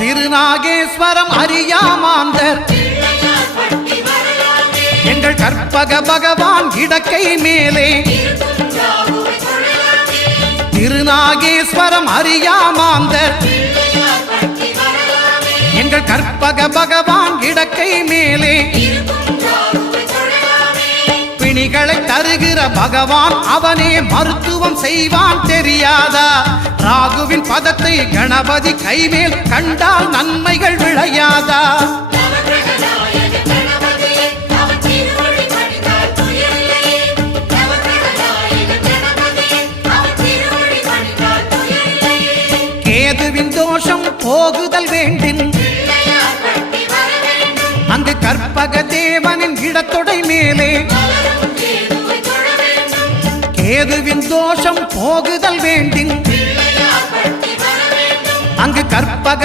திருநாகேஸ்வரம் அறியாமாந்தர் எங்கள் கற்பக பகவான் இடக்கை மேலே திருநாகேஸ்வரம் அறியாமாந்தர் எங்கள் கற்பக பகவான் இடக்கை மேலே பிணிகளை தருகிற பகவான் அவனே மருத்துவம் செய்வான் தெரியாதா ராகுவின் பதத்தை கணபதி கைமேல் கண்டால் நன்மைகள் விளையாதா கேதுவின் தோஷம் போகுதல் வேண்டின் அங்கு கற்பக தேவனின் இடத்தொடை மேலே கேதுவின் தோஷம் போகுதல் வேண்டின் அங்கு கற்பக